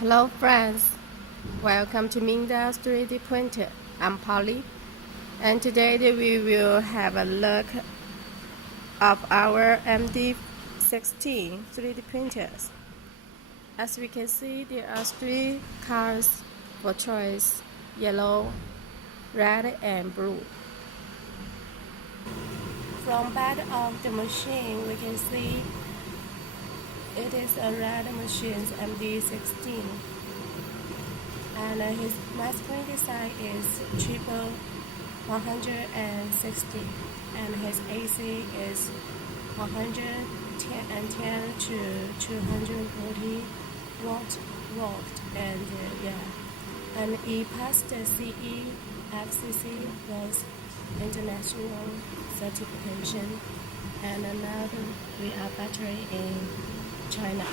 Hello friends, welcome to Minda's 3D printer. I'm Polly, and today we will have a look of our MD16 3D printers. As we can see, there are three colors for choice: yellow, red, and blue. From back of the machine, we can see it is a red machine MD16, and his mass print design is triple 160, and his AC is 110 to 240 volt, and he passed the CE FCC with international certification, and another we are battery in China.